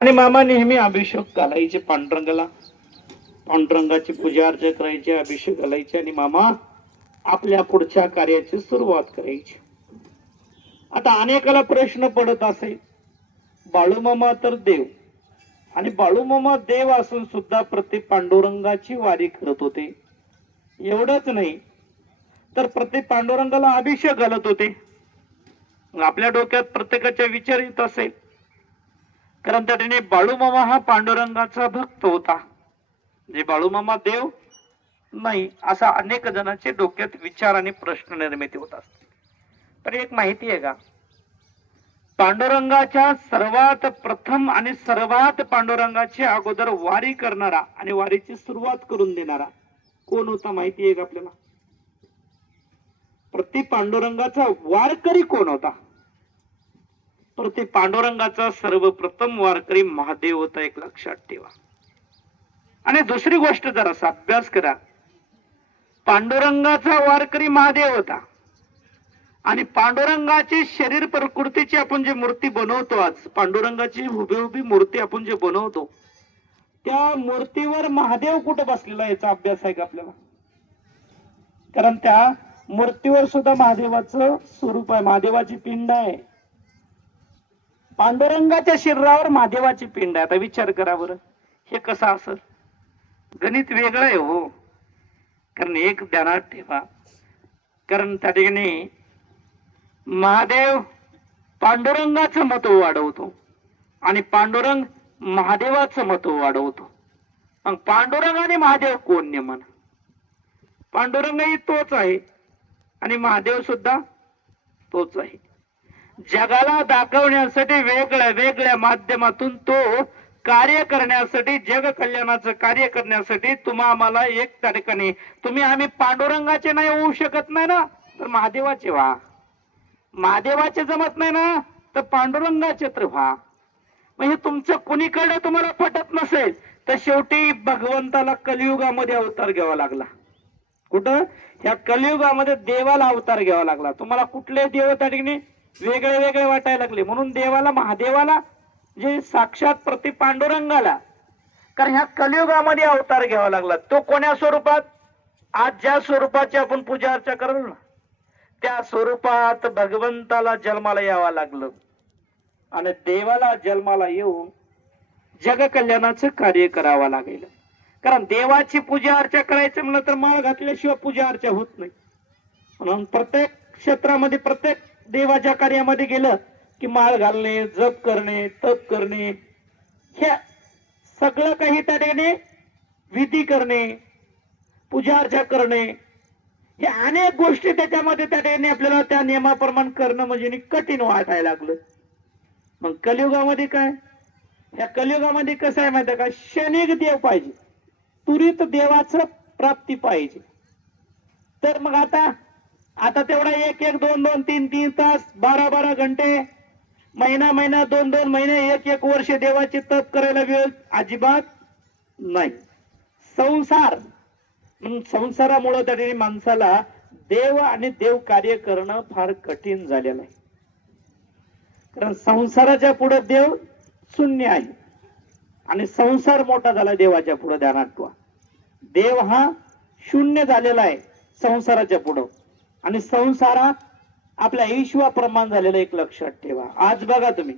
आणि मामा नेहमी अभिषेक घालायचे पांडुरंगाला, पांडुरंगाची पूजा अर्चा करायची, अभिषेक घालायचे आणि मामा आपल्या पुढच्या कार्याची सुरुवात करायची. आता अनेकाला प्रश्न पडत असेल, बाळूमामा तर देव आणि बाळूमामा देव असून सुद्धा प्रति पांडुरंगाची वारी करत होते. एवढंच नाही तर प्रति पांडुरंगाला अभिषेक घालत होते. आपल्या डोक्यात प्रत्येकाच्या विचार येत असेल, कारण त्याने बाळूमामा हा पांडुरंगाचा भक्त होता, जे बाळूमामा देव नाही असा अनेक जणांचे डोक्यात विचार आणि प्रश्न निर्मिती होत असते. तर एक माहिती आहे का, पांडुरंगाच्या सर्वात प्रथम आणि सर्वात पांडुरंगाची अगोदर वारी करणारा आणि वारीची सुरुवात करून देणारा कोण होता माहिती आहे का आपल्याला? प्रति पांडुरंगाचा वारकरी कोण होता? प्रति पांडुरंगाचा सर्वप्रथम वारकरी महादेव होता, एक लक्षात ठेवा. आणि दुसरी गोष्ट जरासा अभ्यास करा, पांडुरंगाचा वारकरी महादेव होता आणि पांडुरंगाची शरीर प्रकृतीची आपण जे मूर्ती बनवतो, आज पांडुरंगाची हुबेहुबी मूर्ती आपण जे बनवतो, त्या मूर्तीवर महादेव कुठे बसलेला याचा अभ्यास आहे का आपल्याला? कारण त्या मूर्तीवर सुद्धा महादेवाचं स्वरूप आहे, महादेवाची पिंड आहे. पांडुरंगाच्या शरीरावर महादेवाची पिंड आहे. आता विचार करा बरं, हे कसं असं? गणित वेगळं आहे हो. कारण एक ध्यानात ठेवा, कारण त्या ठिकाणी महादेव पांडुरंगाचं महत्व वाढवतो आणि पांडुरंग महादेवाचं महत्व वाढवतो. मग पांडुरंग आणि महादेव कोण नेमन? पांडुरंगही तोच आहे आणि महादेव सुद्धा तोच आहे. जगाला दाखवण्यासाठी वेगळ्या वेगळ्या माध्यमातून तो कार्य करण्यासाठी, जग कल्याणाचं कार्य करण्यासाठी तुम्हा आम्हाला एक त्या ठिकाणी तुम्ही आम्ही पांडुरंगाचे नाही होऊ शकत नाही ना, तर महादेवाचे व्हा. महादेवाचे जमत नाही ना, तर पांडुरंगाचे तर व्हा. मग हे तुमचं कुणीकडे तुम्हाला पटत नसेल तर शेवटी भगवंताला कलियुगामध्ये अवतार घ्यावा लागला. कुठं? ह्या कलियुगामध्ये देवाला अवतार घ्यावा लागला. तुम्हाला कुठले देव त्या ठिकाणी वेगळे वेगळे वाटायला लागले, म्हणून देवाला, महादेवाला जे साक्षात प्रति पांडुरंगाला, कारण ह्या कलियुगामध्ये अवतार घ्यावा लागला. तो कोण्या स्वरूपात? आज ज्या स्वरूपाची आपण पूजा अर्चा करल ना, त्या स्वरूपात भगवंताला जन्माला यावं लागलं आणि देवाला जन्माला येऊन जग कल्याणाचं कार्य करावं लागेल. कारण देवाची पूजा अर्चा करायचं म्हणलं तर माळ घातल्याशिवाय पूजा अर्चा होत नाही. म्हणून प्रत्येक क्षेत्रामध्ये, प्रत्येक देवाच्या कार्यामध्ये गेलं की माळ घालणे, जप करणे, तप करणे, हे सगळं काही त्या ठिकाणी विधी करणे, पूजा अर्चा करणे, हे अनेक गोष्टी त्याच्यामध्ये त्या ठिकाणी आपल्याला त्या नियमाप्रमाणे करणं म्हणजे कठीण वाटायला लागलं. मग कलियुगामध्ये काय? या कलियुगामध्ये कसं आहे माहिती आहे का, क्षणिक देव पाहिजे, तुरीत देवाचं प्राप्ती पाहिजे. तर मग आता तेवढा 1-1, 2-2, 3-3 तास, 12-12 घंटे, महिना 2-2 महिने, 1-1 वर्ष देवाची तप करायला वेळ अजिबात नाही. संसार, संसारामुळे त्या ठिकाणी माणसाला देव आणि देव कार्य करणं फार कठीण झालेलं आहे. कारण संसाराच्या पुढे देव शून्य आहे आणि संसार मोठा झाला देवाच्या पुढे. ध्यानात ठेवा, देव हा शून्य झालेला आहे संसाराच्या पुढे आणि संसारा आपल्या ईश्वर प्रमाण झालेला, एक लक्षात ठेवा. आज बघा तुम्ही,